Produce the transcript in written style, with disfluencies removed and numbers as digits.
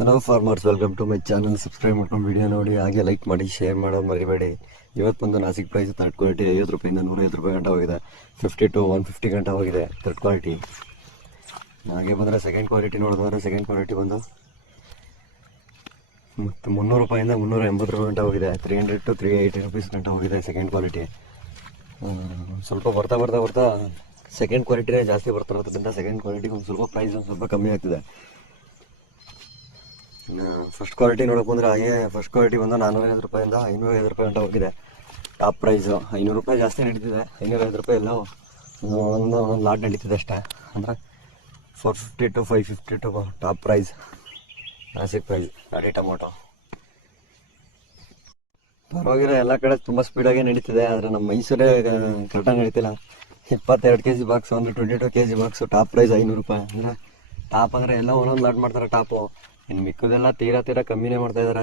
Hello farmers, welcome to my channel. Subscribe ಮಾಡ್ಕೊಂಡು video ನೋಡಿ, ಹಾಗೆ ಲೈಕ್ ಮಾಡಿ, ಶೇರ್ ಮಾಡೋದು ಮರಿಬೇಡಿ. ಇವತ್ತು ಬಂದು ನಾಸಿಕ್ ಪ್ರೈಸ್ ಥರ್ಡ್ ಕ್ವಾಲಿಟಿ 50 ರೂಪಾಯಿಂದ 150 ರೂಪಾಯಿ ಗಂಟ ಹೋಗಿದೆ. 50 to 150 ಗಂಟ ಹೋಗಿದೆ ಥರ್ಡ್ ಕ್ವಾಲಿಟಿ. ಹಾಗೆ ಬಂದರೆ ಸೆಕೆಂಡ್ ಕ್ವಾಲಿಟಿ ನೋಡಿದ್ರೆ, ಸೆಕೆಂಡ್ ಕ್ವಾಲಿಟಿ ಬಂದು ಮತ್ತು 300 ರೂಪಾಯಿಂದ 380 ರೂಪಾಯಿ ಗಂಟ ಹೋಗಿದೆ. 300 to 380 ರುಪೀಸ್ ಗಂಟ ಹೋಗಿದೆ ಸೆಕೆಂಡ್ ಕ್ವಾಲಿಟಿ. ಸ್ವಲ್ಪ ಬರ್ತಾ ಸೆಕೆಂಡ್ ಕ್ವಾಲಿಟಿನೇ ಜಾಸ್ತಿ ಬರ್ತಿರೋದ್ರಿಂದ ಸೆಕೆಂಡ್ ಕ್ವಾಲಿಟಿಗೆ ಒಂದು ಸ್ವಲ್ಪ ಪ್ರೈಸ್ ಒಂದು ಸ್ವಲ್ಪ ಕಮ್ಮಿ ಆಗ್ತಿದೆ. ಫಸ್ಟ್ ಕ್ವಾಲಿಟಿ ನೋಡೋಕೆ ಬಂದರೆ, ಹಾಗೆ ಫಸ್ಟ್ ಕ್ವಾಲಿಟಿ ಬಂದು 450 ರೂಪಾಯಿಂದ 550 ರೂಪಾಯಿ ಗಂಟ ಹೋಗಿದೆ. ಟಾಪ್ ಪ್ರೈಸು 500 ರೂಪಾಯಿ ಜಾಸ್ತಿ ನಡೀತಿದೆ. 550 ರೂಪಾಯಿ ಎಲ್ಲ ಒಂದು ಲಾಟ್ ನಡೀತಿದೆ ಅಷ್ಟೇ. ಅಂದರೆ 450 to 550 to top price Nashik price. ಗಾಡಿ ಟೊಮೊಟೊ ಪರವಾಗಿಲ್ಲ, ಎಲ್ಲ ಕಡೆ ತುಂಬ ಸ್ಪೀಡಾಗೆ ನಡೀತಿದೆ. ಆದರೆ ನಮ್ಮ ಮೈಸೂರೇ ಕರೆಕ್ಟಾಗಿ ನಡೀತಿಲ್ಲ. 22 kg ಬಾಕ್ಸು ಅಂದರೆ 22 kg ಬಾಕ್ಸು ಟಾಪ್ ಪ್ರೈಸ್ 500 ರೂಪಾಯಿ. ಅಂದರೆ ಟಾಪ್ ಅಂದರೆ ಎಲ್ಲ ಒಂದೊಂದು ಲಾಟ್ ಮಾಡ್ತಾರೆ ಟಾಪು. ಇನ್ನು ಮಿಕ್ಕದೆಲ್ಲ ತೀರಾ ಕಮ್ಮಿನೇ ಮಾಡ್ತಾಯಿದ್ದಾರೆ.